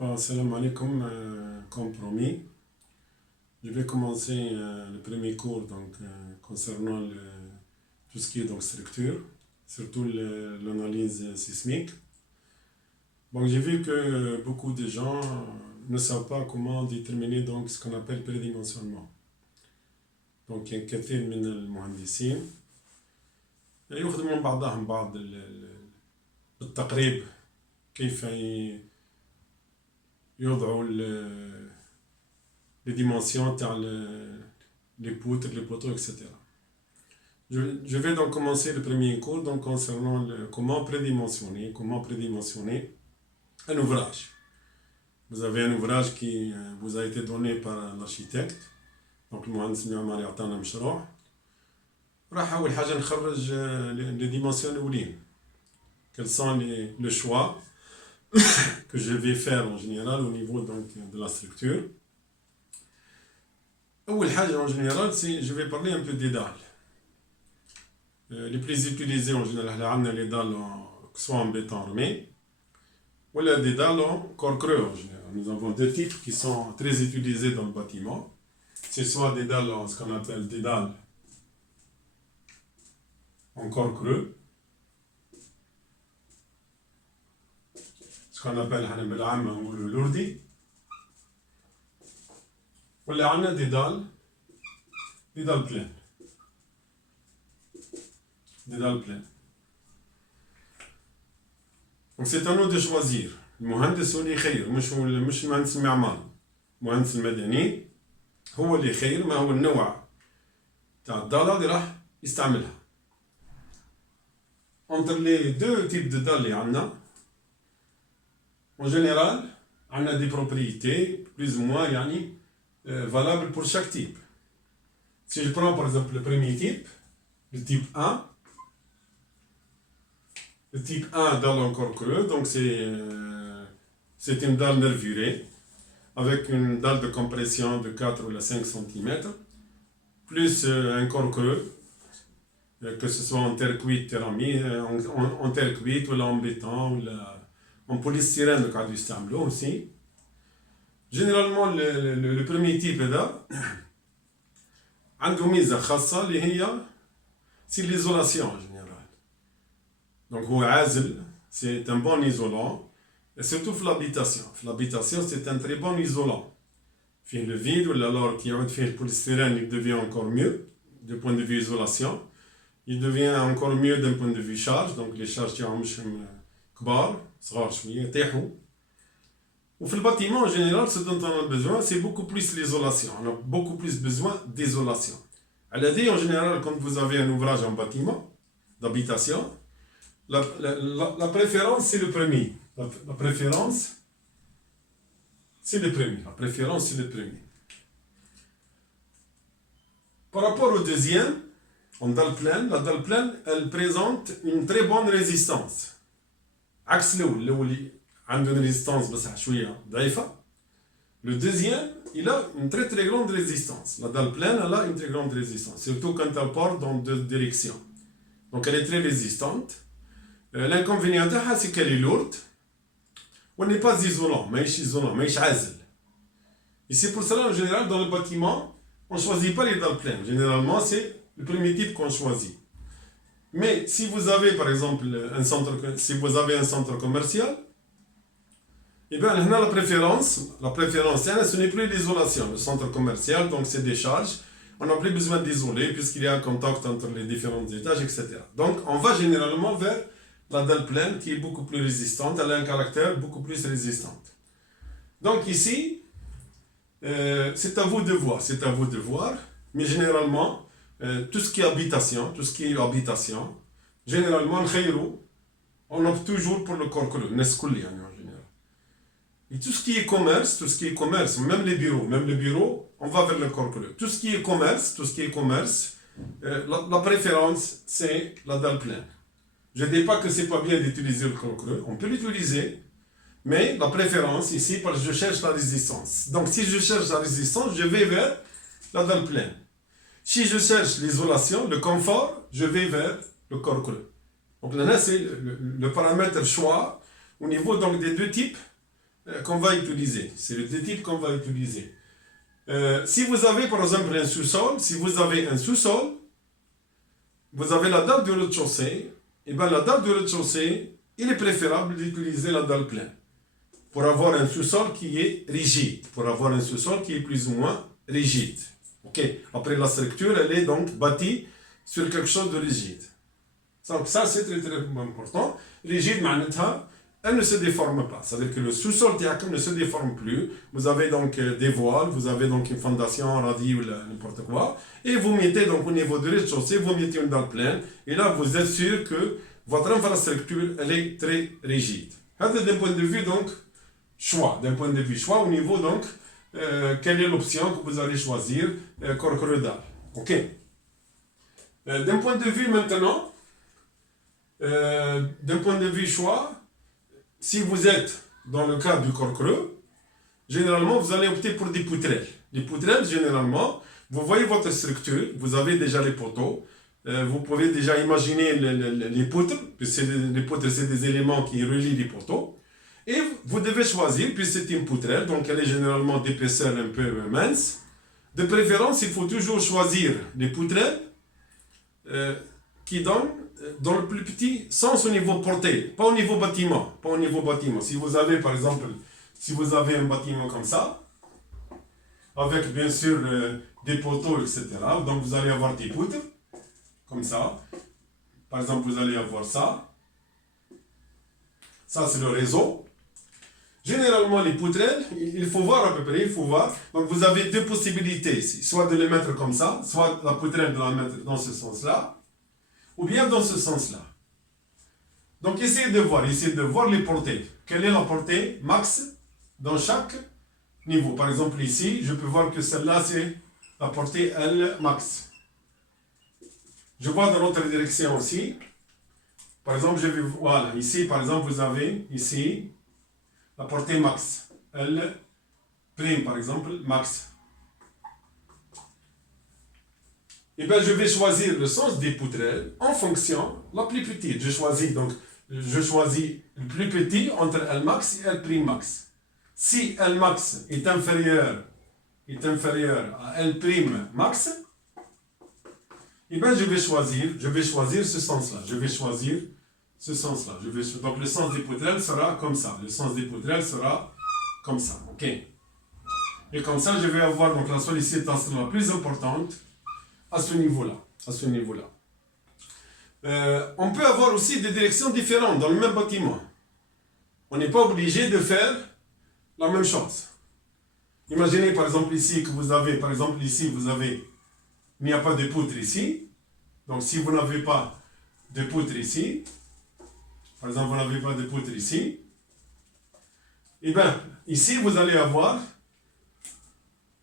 Bon, salam alaikum, comme promis. Je vais commencer le premier cours concernant tout ce qui est donc structure, surtout l'analyse sismique. Donc j'ai vu que beaucoup de gens ne savent pas comment déterminer donc ce qu'on appelle prédimensionnement. Donc كثير من المهندسين يخدموا من بعضهم بعض بالتقريب كيف يوضعوا les dimensions, les poutres, les poteaux, etc. Je vais donc commencer le premier cours donc, concernant comment prédimensionner un ouvrage. Vous avez un ouvrage qui vous a été donné par l'architecte, donc المهندس المعماري عطانا مشروع. راح أول حاجة نخرج les dimensions الأولين. Quels sont les choix que je vais faire en général au niveau donc, de la structure. أول حاجة en général, je vais parler un peu des dalles. Les plus utilisés en général, on a les dalles soit en béton armé, ou des dalles en corps creux en général. Nous avons deux types qui sont très utilisés dans le bâtiment. C'est soit des dalles, ce qu'on appelle des dalles en corps creux, ce qu'on appelle بالعامة نقولوا لوردي. ولا عندنا des dalles pleines. Des dalles pleines. Donc c'est à nous de choisir. المهندس هو اللي يخير مش المهندس المعماري. المهندس المدني هو اللي يخير ما هو النوع تاع الدالة اللي راح يستعملها. Entre les deux types de dalles اللي عندنا en général on a des propriétés plus ou moins valables pour chaque type. Si je prends par exemple le premier type, le type 1, le type 1 dalle en corps creux, donc c'est une dalle nervurée avec une dalle de compression de 4 ou 5 cm, plus un corps creux, que ce soit en terre cuite, en terre cuite ou en béton ou en polystyrène le cas du stablo aussi. Généralement le premier type là عنده ميزة خاصة اللي هي c'est l'isolation en général. Donc هو عازل, c'est un bon isolant, et surtout في l'habitation. في l'habitation c'est un très bon isolant. فيه le vide ou alors qui يعود فيه le polystyrène il devient encore mieux du point de vue isolation. Il devient encore mieux d'un point de vue charge, donc les charges تاعهم مش كبار صغار شوية يطيحوا. وفي البâtiment en général ce dont on a besoin c'est beaucoup plus l'isolation. On a beaucoup plus besoin d'isolation. Elle dit en général quand vous avez un ouvrage en bâtiment d'habitation, la préférence c'est le premier. La préférence c'est le premier. Par rapport au deuxième, en dalle pleine, la dalle pleine elle présente une très bonne résistance. عكس الأول عنده une résistance بس شوية ضعيفة. Le deuxième, il a une très très grande résistance. La dalle pleine, elle a une très grande résistance, surtout quand elle porte dans deux directions. Donc elle est très résistante. L'inconvénient d'elle, c'est qu'elle est lourde. On n'est pas isolant, mais عازل. Et c'est pour cela en général dans le bâtiment, on ne choisit pas les dalles pleines. Généralement, c'est le premier type qu'on choisit. Mais si vous avez par exemple un centre commercial, et bien là la préférence ce n'est plus l'isolation. Le centre commercial, donc c'est des charges, on n'a plus besoin d'isoler puisqu'il y a un contact entre les différents étages, etc. Donc on va généralement vers la dalle pleine qui est beaucoup plus résistante, elle a un caractère beaucoup plus résistant. Donc ici, c'est à vous de voir, mais généralement, tout ce qui est habitation, généralement, on opte toujours pour le corps creux, en général. Et tout ce qui est commerce, même les bureaux, on va vers le corps creux. Tout ce qui est commerce, la préférence, c'est la dalle pleine. Je ne dis pas que c'est pas bien d'utiliser le corps creux, on peut l'utiliser, mais la préférence ici, parce que je cherche la résistance. Donc si je cherche la résistance, je vais vers la dalle pleine. Si je cherche l'isolation, le confort, je vais vers le corps creux. Donc là, c'est le paramètre choix au niveau donc, des deux types qu'on va utiliser. C'est le type qu'on va utiliser. Si vous avez par exemple un sous-sol, si vous avez un sous-sol, vous avez la dalle du rez-de-chaussée, et bien la dalle du rez-de-chaussée, il est préférable d'utiliser la dalle pleine pour avoir un sous-sol qui est rigide, pour avoir un sous-sol qui est plus ou moins rigide. Ok. Après la structure, elle est donc bâtie sur quelque chose de rigide. Donc ça c'est très très important. Rigide, elle ne se déforme pas. C'est-à-dire que le sous-sol ne se déforme plus. Vous avez donc des voiles, vous avez donc une fondation, radis ou n'importe quoi. Et vous mettez donc au niveau du rez-de-chaussée, vous mettez une dalle pleine. Et là, vous êtes sûr que votre infrastructure, elle est très rigide. D'un point de vue donc choix. D'un point de vue choix, au niveau donc, quelle est l'option que vous allez choisir, corps-dalle. Ok. D'un point de vue maintenant, d'un point de vue choix, si vous êtes dans le cas du corps creux, généralement vous allez opter pour des poutrelles. Les poutrelles, généralement, vous voyez votre structure, vous avez déjà les poteaux, vous pouvez déjà imaginer les poutres, puisque les poutres c'est des éléments qui relient les poteaux, et vous devez choisir, puisque c'est une poutrelle, donc elle est généralement d'épaisseur un peu mince. De préférence, il faut toujours choisir les poutrelles qui donnent dans le plus petit sens au niveau portée, pas au niveau bâtiment, pas au niveau bâtiment. Si vous avez par exemple, si vous avez un bâtiment comme ça, avec bien sûr des poteaux, etc., donc vous allez avoir des poutres, comme ça. Par exemple, vous allez avoir ça. Ça, c'est le réseau. Généralement, les poutrelles, il faut voir à peu près, il faut voir. Donc, vous avez deux possibilités ici. Soit de les mettre comme ça, soit la poutrelle de la mettre dans ce sens-là, ou bien dans ce sens-là. Donc, essayez de voir les portées. Quelle est la portée max dans chaque niveau? Par exemple, ici, je peux voir que celle-là, c'est la portée L max. Je vois dans l'autre direction aussi. Par exemple, voilà, ici, par exemple, vous avez ici la portée max. L prime, par exemple, max. Et bien, je vais choisir le sens des poutrelles en fonction la plus petite. Je choisis le plus petit entre L max et L prime max. Si L max est inférieur à L prime max, et bien je vais choisir ce sens-là. Je vais choisir ce sens-là. Donc le sens des poutrelles sera comme ça. Le sens des poutrelles sera comme ça. Ok. Et comme ça, je vais avoir donc la sollicitation la plus importante à ce niveau-là. On peut avoir aussi des directions différentes dans le même bâtiment. On n'est pas obligé de faire la même chose. Imaginez par exemple ici que vous avez, il n'y a pas de poutre ici. Donc si vous n'avez pas de poutre ici, par exemple vous n'avez pas de poutre ici, et bien ici vous allez avoir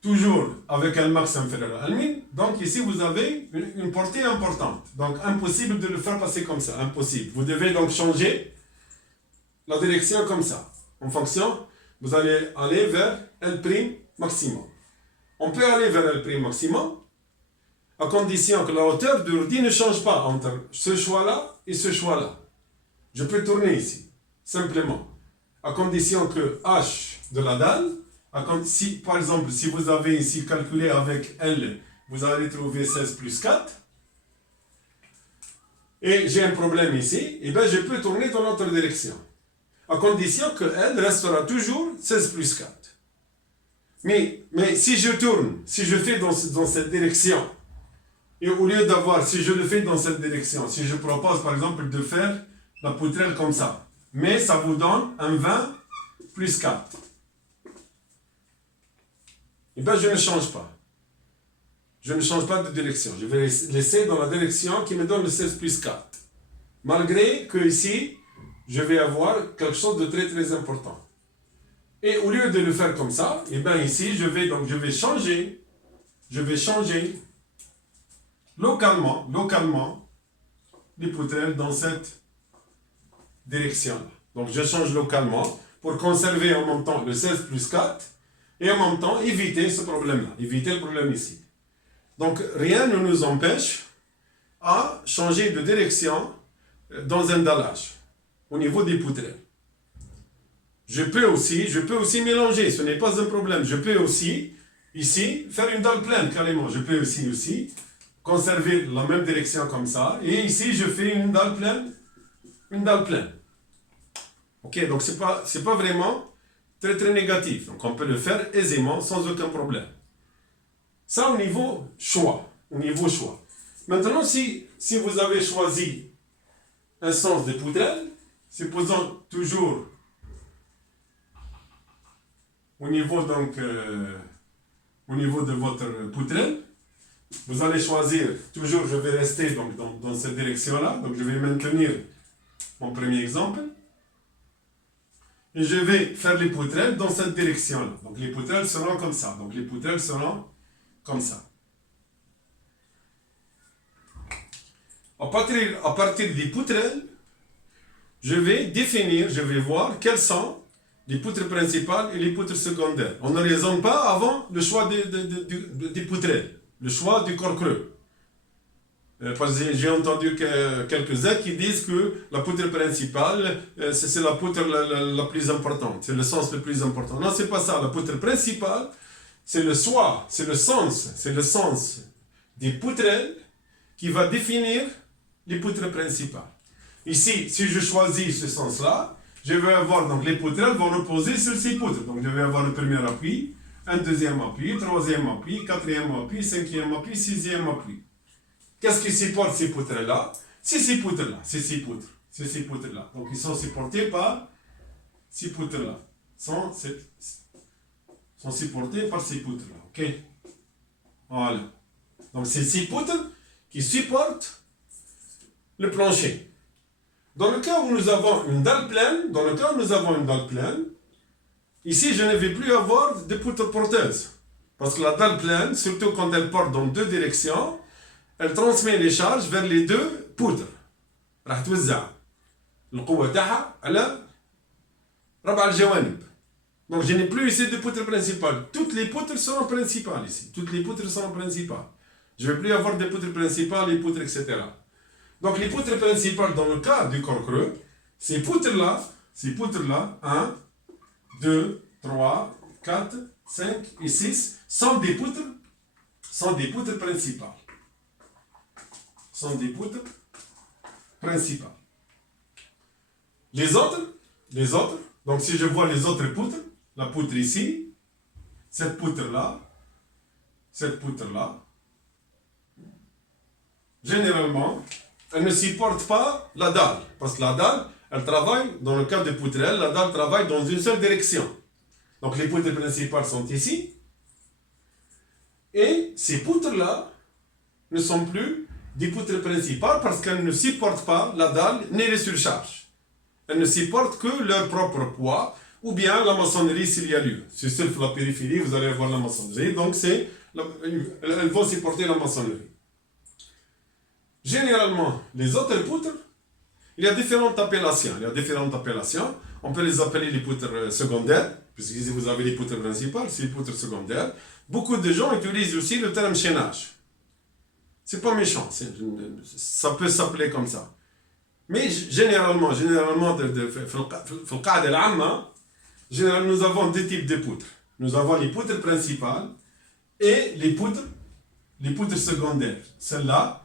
toujours avec un max inférieur à L-min. Donc ici vous avez une portée importante. Donc impossible de le faire passer comme ça, impossible. Vous devez donc changer la direction comme ça. En fonction, vous allez aller vers L' maximum. On peut aller vers L' maximum à condition que la hauteur du ordi ne change pas entre ce choix-là et ce choix-là. Je peux tourner ici, simplement. À condition que H de la dalle, par exemple, si vous avez ici calculé avec L, vous allez trouver 16 plus 4, et j'ai un problème ici, et bien je peux tourner dans l'autre direction. À condition que L restera toujours 16 plus 4. Mais si je tourne, si je fais dans cette direction, et au lieu si je le fais dans cette direction, si je propose par exemple de faire la poutrelle comme ça, mais ça vous donne un 20 plus 4. Et bien je ne change pas. Je ne change pas de direction. Je vais laisser dans la direction qui me donne le 16 plus 4. Malgré que ici, je vais avoir quelque chose de très très important. Et au lieu de le faire comme ça, et bien ici, je vais changer localement les poutrelles dans cette direction. Donc je change localement pour conserver en même temps le 16 plus 4 et en même temps éviter ce problème-là, éviter le problème ici. Donc rien ne nous empêche à changer de direction dans un dallage au niveau des poutrelles. je peux aussi mélanger, ce n'est pas un problème. Je peux aussi, ici, faire une dalle pleine, carrément. Je peux aussi conserver la même direction comme ça. Et ici, je fais une dalle pleine. Ok, donc c'est pas vraiment très négatif. Donc on peut le faire aisément, sans aucun problème. Ça au niveau choix. Maintenant, si vous avez choisi un sens de poutrelle, supposons toujours au niveau de votre poutrelle, vous allez choisir, toujours je vais rester donc, dans cette direction-là, donc je vais maintenir mon premier exemple, et je vais faire les poutrelles dans cette direction-là. Donc les poutrelles seront comme ça. À partir des poutrelles, je vais voir quelles sont les poutres principales et les poutres secondaires. On ne raisonne pas avant le choix des poutrelles, le choix du corps creux. Parce que j'ai entendu quelques-uns qui disent que la poutre principale, c'est la poutre la plus importante, c'est le sens le plus important. Non, c'est pas ça. La poutre principale, c'est le sens des poutrelles qui va définir les poutres principales. Ici, si je choisis ce sens-là, je vais avoir, donc les poutrelles vont reposer sur ces poutres. Donc je vais avoir le premier appui, un deuxième appui, troisième appui, quatrième appui, cinquième appui, sixième appui. Qu'est-ce qui supporte ces poutres-là? C'est ces poutres-là. Donc ils sont supportés par ces poutres-là. Sont supportés par ces poutres-là. Ok? Voilà. Donc c'est ces poutres qui supportent le plancher. Dans le cas où nous avons une dalle pleine, ici je ne vais plus avoir de poutres porteuses. Parce que la dalle pleine, surtout quand elle porte dans deux directions, elle transmet les charges vers les deux poutres. راح توزع القوة تاعها على ربع الجوانب. Donc je n'ai plus ici de poutres principales. Toutes les poutres seront principales ici. Je ne vais plus avoir de poutres principales, les poutres, etc. Donc les poutres principales dans le cas du corps creux, ces poutres-là, 1, 2, 3, 4, 5 et 6, sont des poutres principales. Les autres, donc si je vois les autres poutres, la poutre ici, cette poutre-là, généralement, elle ne supporte pas la dalle. Parce que la dalle, elle travaille, dans le cas de poutrelle, la dalle travaille dans une seule direction. Donc les poutres principales sont ici. Et ces poutres-là ne sont plus des poutres principales parce qu'elles ne supportent pas la dalle ni les surcharges. Elles ne supportent que leur propre poids ou bien la maçonnerie s'il y a lieu. Si c'est la périphérie, vous allez avoir la maçonnerie. Donc elles vont supporter la maçonnerie. Généralement, les autres poutres, il y a différentes appellations. On peut les appeler les poutres secondaires, puisque si vous avez les poutres principales, c'est les poutres secondaires. Beaucoup de gens utilisent aussi le terme chaînage. C'est pas méchant, ça peut s'appeler comme ça. Mais généralement, nous avons deux types de poutres. Nous avons les poutres principales et les poutres secondaires. Ceux-là,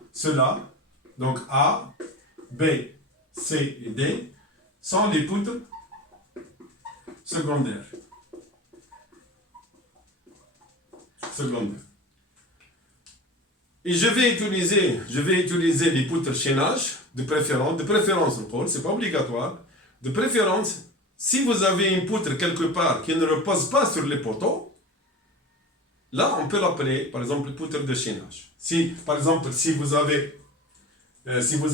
donc A, B, C et D, sont les poutres secondaires. Et je vais utiliser les poutres chaînage, de préférence encore, c'est pas obligatoire, de préférence, si vous avez une poutre quelque part qui ne repose pas sur les poteaux, là on peut l'appeler par exemple poutre de chaînage. Si vous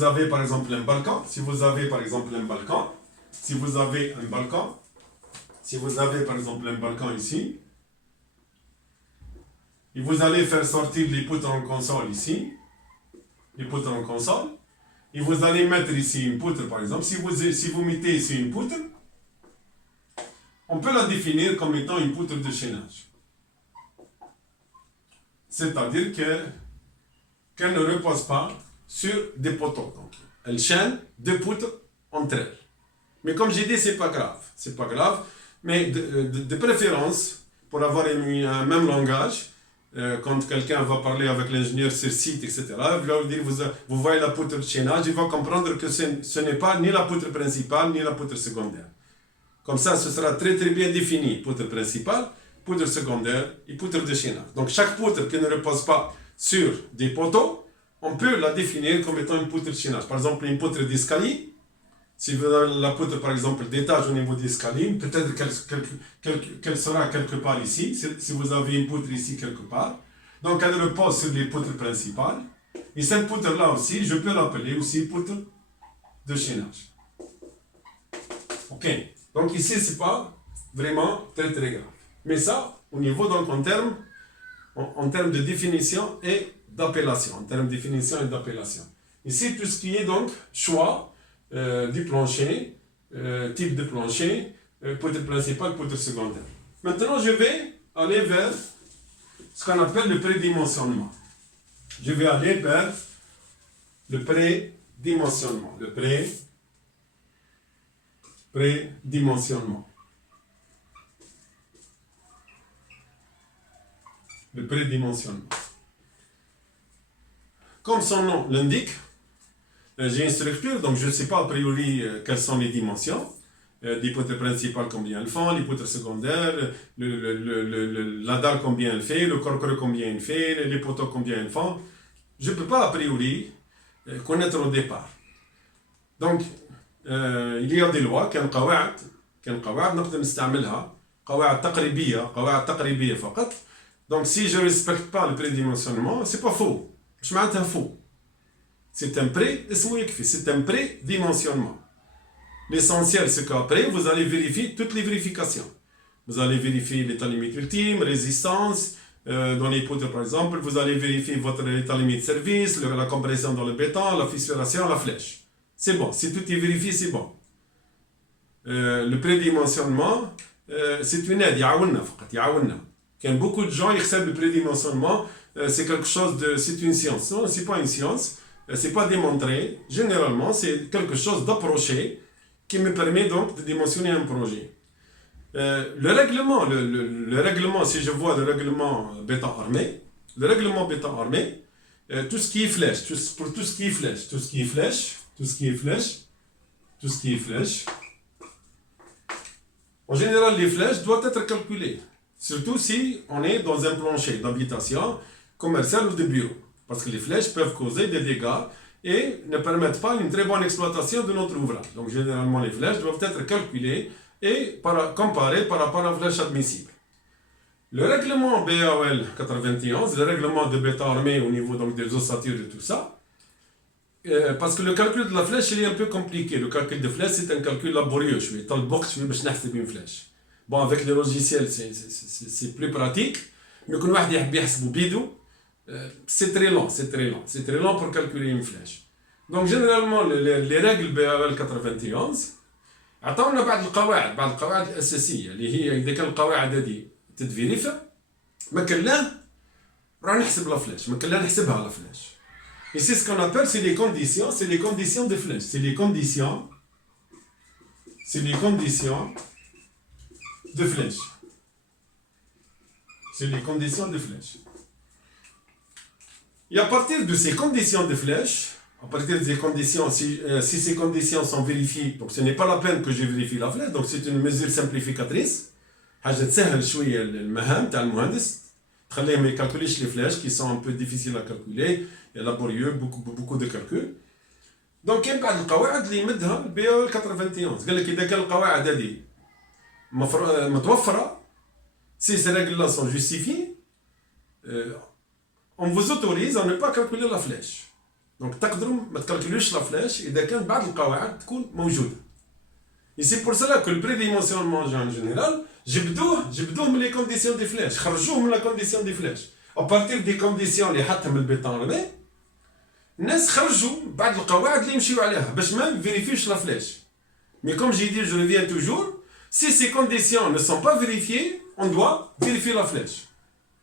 avez par exemple un balcon, si vous avez par exemple un balcon ici, et vous allez faire sortir les poutres en console ici, et vous allez mettre ici une poutre par exemple. Si vous mettez ici une poutre, on peut la définir comme étant une poutre de chaînage. C'est-à-dire qu'elle ne repose pas sur des poteaux. Donc, elle chaîne deux poutres entre elles. Mais comme j'ai dit, c'est pas grave. mais de préférence, pour avoir un même langage, quand quelqu'un va parler avec l'ingénieur sur site, etc., il va lui dire, vous voyez la poutre de chaînage, il va comprendre que ce n'est pas ni la poutre principale, ni la poutre secondaire. Comme ça, ce sera très très bien défini, poutre principale, poutre secondaire et poutre de chaînage. Donc chaque poutre qui ne repose pas sur des poteaux, on peut la définir comme étant une poutre de chaînage. Par exemple, une poutre d'escalier, si vous avez la poutre par exemple d'étage au niveau d'escalier, peut-être qu'elle sera quelque part ici, si vous avez une poutre ici quelque part. Donc elle repose sur les poutres principales. Et cette poutre-là aussi, je peux l'appeler aussi poutre de chaînage. Ok. Donc ici, c'est pas vraiment très très grave. Mais ça, au niveau donc en termes de définition et d'appellation. En termes de définition et d'appellation. Ici, tout ce qui est donc choix du plancher, type de plancher, poutre principale, poutre secondaire. Maintenant, je vais aller vers ce qu'on appelle le prédimensionnement. Je vais aller vers le prédimensionnement. Le prédimensionnement. Le prédimensionnement. Comme son nom l'indique, j'ai une structure, donc je ne sais pas a priori quelles sont les dimensions. Les poutres principales, combien elles font, les poutres secondaires, la dalle, combien elle fait, le corps combien il fait, les poteaux, combien ils font. Je ne peux pas a priori connaître au départ. Donc, il y a des lois, قواعد نقدر نستعملها قواعد تقريبية فقط. Donc, si je ne respecte pas le prédimensionnement, c'est pas faux. مش معناتها faux. C'est un prédimensionnement. L'essentiel, c'est qu'après, vous allez vérifier toutes les vérifications. Vous allez vérifier l'état limite ultime, résistance, dans les poutres par exemple, vous allez vérifier votre état limite service, la compression dans le béton, la fissuration, la flèche. C'est bon, si tout est vérifié, c'est bon. Le prédimensionnement, c'est une aide, يعاوننا. Quand beaucoup de gens acceptent le prédimensionnement, c'est quelque chose de, c'est une science. Non, c'est pas une science, c'est pas démontré. Généralement, c'est quelque chose d'approché qui me permet donc de dimensionner un projet. Le règlement, si je vois le règlement béton armé, tout ce qui est flèche, tout ce qui est flèche, en général, les flèches doivent être calculées. Surtout si on est dans un plancher d'habitation commerciale ou de bureau. Parce que les flèches peuvent causer des dégâts et ne permettent pas une très bonne exploitation de notre ouvrage. Donc généralement les flèches doivent être calculées et comparées par rapport à la flèche admissible. Le règlement BAOL 91, le règlement de béton armé au niveau donc, des ossatures et tout ça, parce que le calcul de la flèche il est un peu compliqué. Le calcul de flèche c'est un calcul laborieux. Je vais dans le box, je vais نحسب une flèche. Bon, avec les logiciels c'est plus pratique, mais quand on يحب يحسبه بيدو, c'est très lent pour calculer une flèche. Donc généralement les règles BAL 91 عطاونا بعض القواعد الأساسية اللي هي إذا كان القواعد هذه تتفيريفا ما كان لا راح نحسب لا فلاش ما كان لا نحسبها لا فلاش. Et c'est ce qu'on appelle les conditions de flèche. C'est les conditions de flèche. Et à partir de ces conditions de flèche, si ces conditions sont vérifiées, donc ce n'est pas la peine que je vérifie la flèche, donc c'est une mesure simplificatrice. حاجة تسهل شوية المهام تاع المهندس تخليه ما يكالكوليش les flèches qui sont un peu difficiles à calculer et laborieux, beaucoup de calculs. Donc كاين بعض القواعد اللي يمدها البي 91 قال لك إذا كان القواعد هذه متوفرة, si ces règles-là sont justifiées, on vous autorise à ne pas calculer la flèche. Donc تقدروا ما تكالكولوش la flèche إذا كان بعض القواعد تكون موجودة. Et c'est pour cela que le prédimensionnement en général, جبدوه من les conditions des flèches, خرجوه من la condition des flèches. À partir des conditions اللي حطهم البيطون armé, الناس خرجوا بعض القواعد اللي يمشيو عليها باش ما فيريفيوش la flèche. Mais comme j'ai dit, je reviens toujours, si ces conditions ne sont pas vérifiées, on doit vérifier la flèche.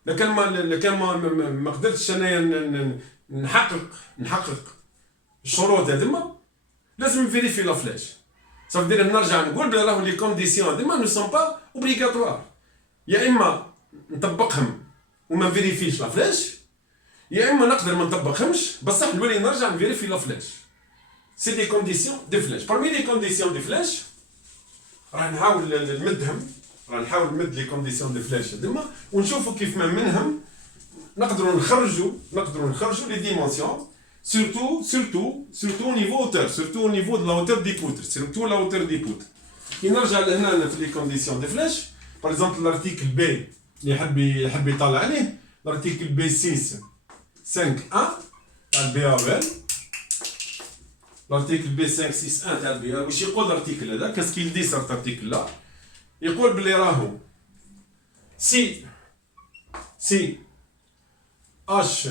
لكن ما قدرتش انايا نحقق الشروط هذوما لازم نفيريفي لا فلاش. Ça veut dire نرجع نقول بلا راهو لي كونديسيون هذوما ne sont pas اوبليغاتوار. يا اما نطبقهم وما نفيريفيش لا فلاش، يا اما نقدر ما نطبقهمش بصح نولي نرجع نفيريفي لا فلاش. سي دي كونديسيون دي فلاش. بارمي لي كونديسيون دي فلاش راح نحاول نمدهم، راح نحاول نمد لي كونديسيون دي فلاش هذوما ونشوفوا كيف ما منهم نقدروا نخرجوا لي ديمونسيون. surtout au niveau hauteur, surtout au niveau de la hauteur des poutres, surtout la hauteur des poutres. كي نرجع لهنا في لي كونديسيون دي فلاش، par exemple l'article B اللي يحب يطلع عليه، l'article B6 5.1 تاع البي ال، l'article B5 6.1 تاع البي ال. واش يقول l'article هذا؟ qu'est-ce qu'il dit cet article là؟ يقول بلي راهو si H,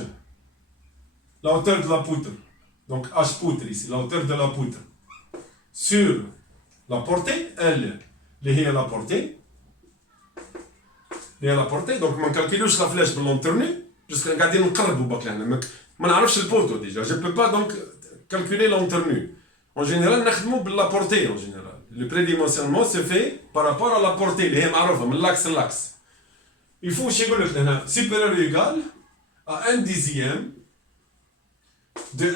la hauteur de la poutre, donc H poutre ici, la hauteur de la poutre, sur la portée, L, اللي هي la portée, donc ما نكالكيلوش la flèche باللون tourné, jusqu'à قاعدين نقربوا باك لهنا، ما نعرفش البوتو ديجا، je peux pas donc calculer long tourné. En général نخدموا باللا portée en général. Le prédimensionnement se fait par rapport à la portée اللي هي معروفة من l'axe l'axe. Il faut واش يقول لك هنا supérieur ou égal à 1 dixième de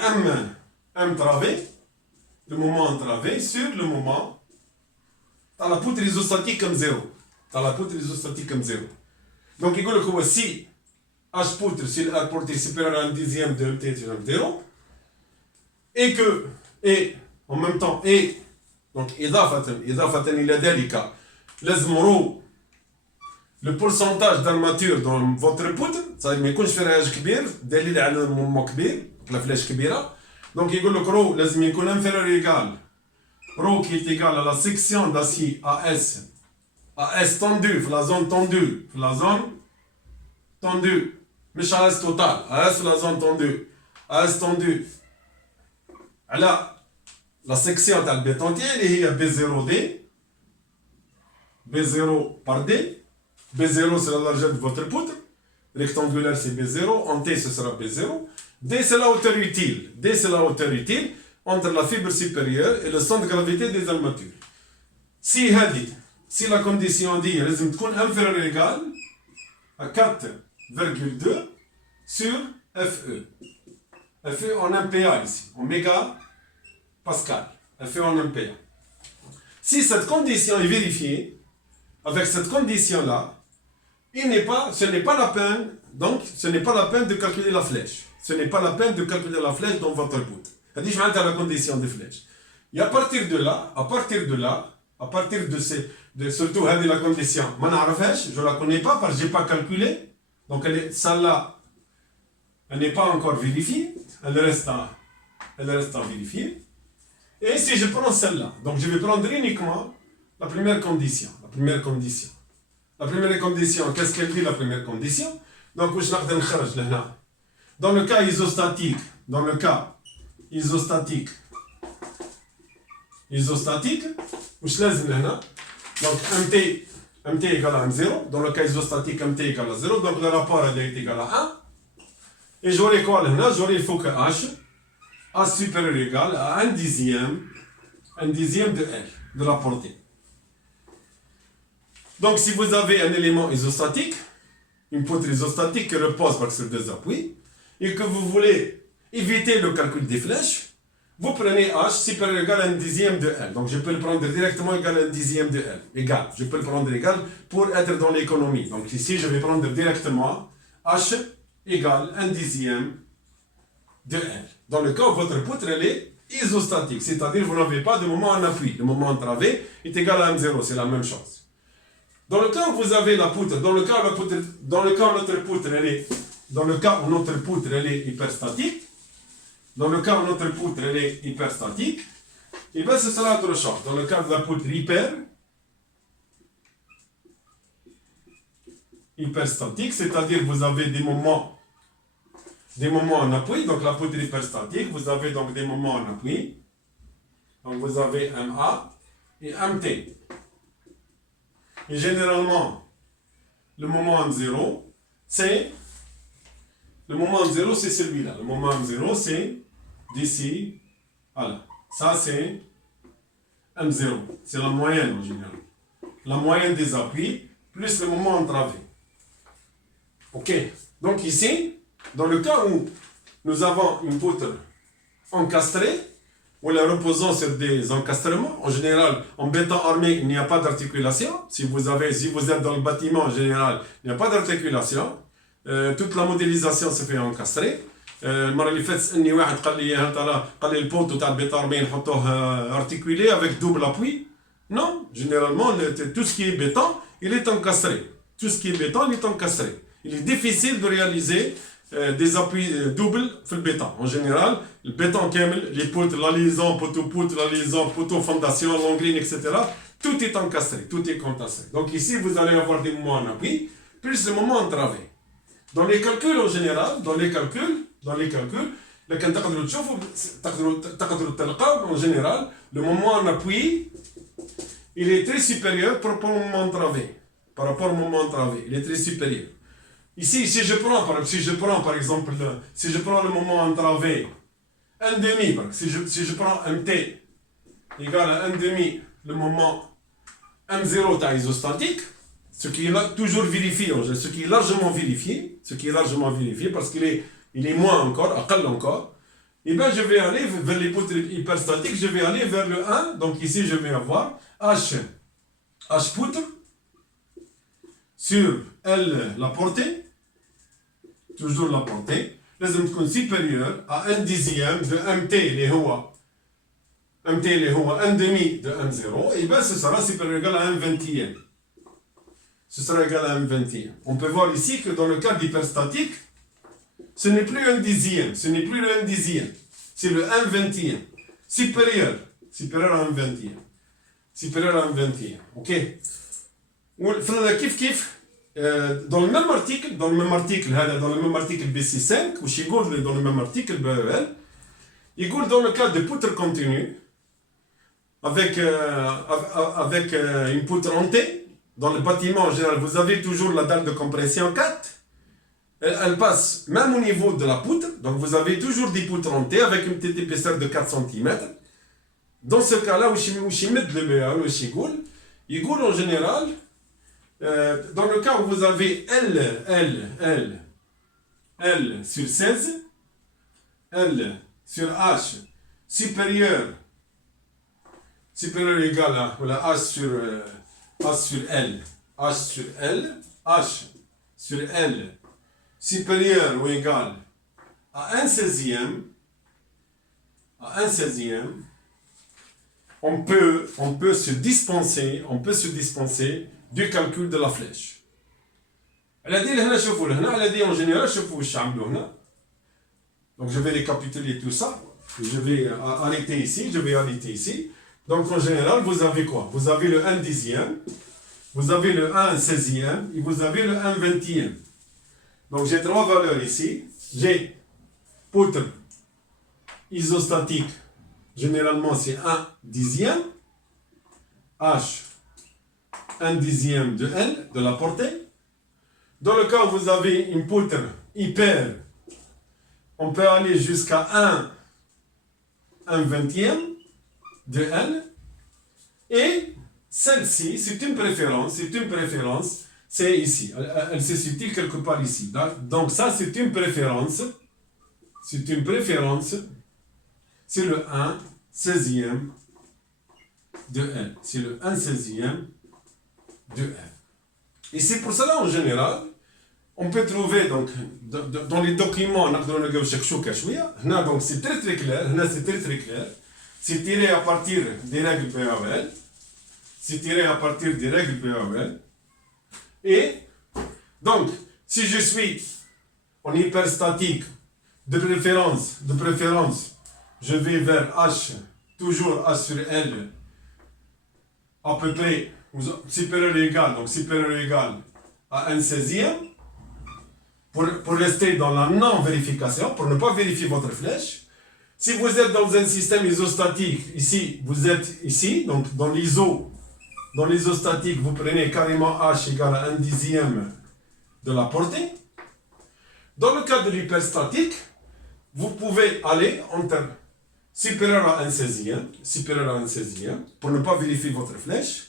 M travé, le moment entravé, sur le moment, dans la poutre isostatique comme 0. Dans la poutre isostatique comme 0. Donc, il dit que si H poutre sur R portée supérieur à 1 dixième de MT égale 0, et en même temps, donc, إضافة إلى ذلك لازم رو le pourcentage d'armature dans votre poutre، صحيح ما يكونش فراج كبير دليل على مومون كبير، لا فلاش كبيره. دونك يقول لك رو لازم يكون انفيريور ايغال رو qui est égal à la section d'acier AS tendu في la zone tendue، في la zone tendue مش AS total، AS في la zone tendue، AS tendue على la section تاع البيتونتي اللي هي B0D، B0 par D. B0 c'est la largeur de votre poutre, rectangulaire c'est B0, en T ce sera B0, D c'est la hauteur utile, entre la fibre supérieure et le centre de gravité des armatures. Si la condition dit لازم تكون inférieure ou égale à 4,2 sur FE. FE en MPa ici, en mégapascal, FE en MPa. Si cette condition est vérifiée, avec cette condition-là, ce n'est pas la peine de calculer la flèche. Ce n'est pas la peine de calculer la flèche dans votre poutre. C'est-à-dire, je vais la condition de flèche. Et à partir de là, surtout la condition, je ne la connais pas parce que je n'ai pas calculé. Donc, celle-là, elle n'est pas encore vérifiée. Elle reste à vérifier. Et si je prends celle-là, donc je vais prendre uniquement la première condition. La première condition, qu'est-ce qu'elle dit la première condition? Donc, dans le cas isostatique, donc MT égale à 0, dans le cas isostatique, MT égale à 0, donc le rapport est égal à 1. Et j'aurai quoi là? J'aurai il faut que H supérieur ou égal à 1 dixième de L, de la portée. Donc, si vous avez un élément isostatique, une poutre isostatique qui repose sur deux appuis, et que vous voulez éviter le calcul des flèches, vous prenez H supérieur ou égal à 1 dixième de L. Donc, je peux le prendre directement égal à 1 dixième de L. Égal. Je peux le prendre égal pour être dans l'économie. Donc, ici, je vais prendre directement H égale 1 dixième de L. Dans le cas où votre poutre, elle est isostatique, c'est-à-dire vous n'avez pas de moment en appui. Le moment entravé est égal à 1,0, c'est la même chose. Dans le cas où vous avez la poutre, dans le cas où notre poutre elle est hyperstatique, et bien ce sera autre chose. Dans le cas de la poutre hyperstatique, c'est-à-dire vous avez des moments en appui, donc la poutre hyperstatique, vous avez donc des moments en appui, donc vous avez MA et MT. Et généralement, le moment en 0, c'est celui-là. Le moment en 0, c'est d'ici à là. Ça, c'est M0. C'est la moyenne en général. la moyenne des appuis, plus le moment entravé. Ok. Donc ici, dans le cas où nous avons une poutre encastrée, ou la reposant sur des encastrements, en général, en béton armé, il n'y a pas d'articulation. Si vous êtes dans le bâtiment, en général, il n'y a pas d'articulation. Toute la modélisation se fait encastrée. المره اللي فاتت سالني واحد قال لي قال لي البونتو تاع البيت ارمي نحطوه articulé avec double appui. Non, généralement tout ce qui est béton, il est encastré. Tout ce qui est béton, il est encastré. Il est difficile de réaliser des appuis doubles sur le béton. En général, le béton كامل, les poutres, la liaison, poteau-poutre, la liaison, poteau-fondation, l'ongline, etc. Tout est encastré, tout est encastré. Donc ici, vous allez avoir des moments en appui, plus le moment entravé. Dans les calculs en général, dans les calculs, لكن تقدروا تشوفوا تقدروا تلقاو en général, le moment en appui, il est très supérieur par rapport au moment entravé. Par rapport au moment entravé, il est très supérieur. Ici, si je prends le moment entravé, 1,5, si je prends un T égal à 1,5, le moment M0 ta isostatique, ce qui est toujours vérifié, ce qui est largement vérifié, parce qu'il est moins encore, أقل encore, et bien je vais aller vers les poutres hyperstatiques, je vais aller vers le 1, donc ici je vais avoir H poutre sur L la portée, toujours la portée, لازم تكون supérieure à 1 dixième de MT اللي هو 1,5 de M0, et bien ce sera supérieur égal à 1 vingtième. Ce sera égal à 1 vingtième. On peut voir ici que dans le cas d'hyperstatique, ce n'est plus un dixième, c'est le 1 vingtième. Supérieur à 1 vingtième. Ok. Dans le même article, dans le même article BC5, dans le même article BEL, il dit dans le cas de poutre continue, avec une poutre en T, dans le bâtiment en général, vous avez toujours la dalle de compression 4. Elle passe même au niveau de la poutre, donc vous avez toujours des poutres en T avec une petite épaisseur de 4 cm. Dans ce cas-là, il dit en général, dans le cas où vous avez L sur 16, L sur H supérieur égal à voilà, H sur L, H sur L supérieur ou égal à 1 seizième, on peut se dispenser du calcul de la flèche. En général, donc je vais récapituler tout ça. Je vais arrêter ici. Donc en général, vous avez quoi? Vous avez le 1 dixième, vous avez le 1 seizième et vous avez le 1 vingtième. Donc j'ai trois valeurs ici. J'ai poutre isostatique, généralement c'est 1 dixième, H 1 dixième de L, de la portée. Dans le cas où vous avez une poutre hyper, on peut aller jusqu'à 1 vingtième de L. Et celle-ci, c'est une préférence, c'est ici. Elle se situe quelque part ici. Donc ça, c'est une préférence. C'est le 1 seizième de L. Et c'est pour cela, en général, on peut trouver donc dans les documents, donc c'est très clair. C'est tiré à partir des règles PAL. Et donc, si je suis en hyperstatique de préférence, je vais vers H, toujours H sur L, à peu près supérieur égal à 1 seizième, pour rester dans la non-vérification, pour ne pas vérifier votre flèche. Si vous êtes dans un système isostatique, ici, vous êtes ici, donc dans l'isostatique, vous prenez carrément H égale à 1 dixième de la portée. Dans le cas de l'hyperstatique, vous pouvez aller entre supérieur à 1 seizième, pour ne pas vérifier votre flèche,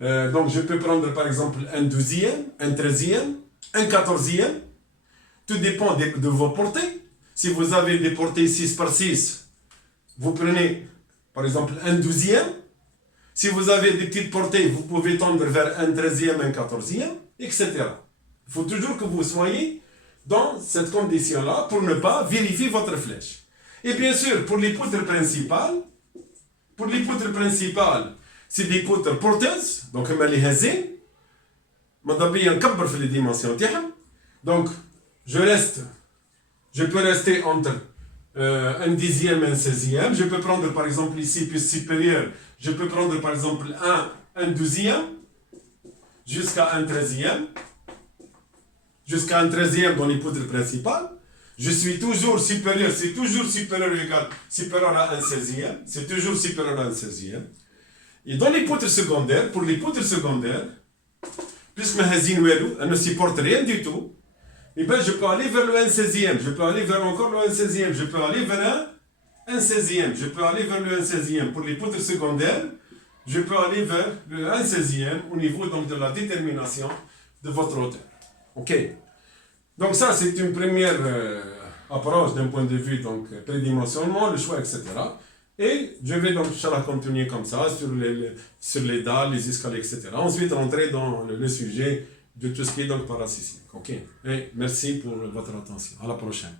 Donc je peux prendre par exemple un 12e, un 13e, un 14e. Tout dépend de vos portées. Si vous avez des portées 6 par 6, vous prenez par exemple un 12e. Si vous avez des petites portées, vous pouvez tendre vers un 13e, un 14e, etc. Il faut toujours que vous soyez dans cette condition-là pour ne pas vérifier votre flèche. Et bien sûr, pour les poutres principales, c'est des poutres porteuses, donc on les هزين. ماذا بيا نكبر في les dimensions تاعهم. Donc, je peux rester entre un dixième et un 16e. Je peux prendre par exemple ici, plus supérieur, je peux prendre par exemple un 12e jusqu'à un 13e. Jusqu'à un 13e dans les poutres principales. Je suis toujours supérieur, c'est toujours supérieur ou égal, supérieur à un 16e. C'est toujours supérieur à un 16e. Et dans les poutres secondaires, pour les poutres secondaires, puisque ma hazine elle ne supporte rien du tout, et ben je peux aller vers le 1 16e, je peux aller vers encore le 1 16e, je peux aller vers un 16e, je peux aller vers le 1 16e. Pour les poutres secondaires, je peux aller vers le 1 16e au niveau donc de la détermination de votre hauteur. Ok. Donc ça, c'est une première approche d'un point de vue donc prédimensionnement, le choix, etc. Et je vais donc continuer comme ça sur les dalles, les escaliers, etc. Ensuite, rentrer dans le sujet de tout ce qui est donc parasismique. Ok. Et merci pour votre attention. À la prochaine.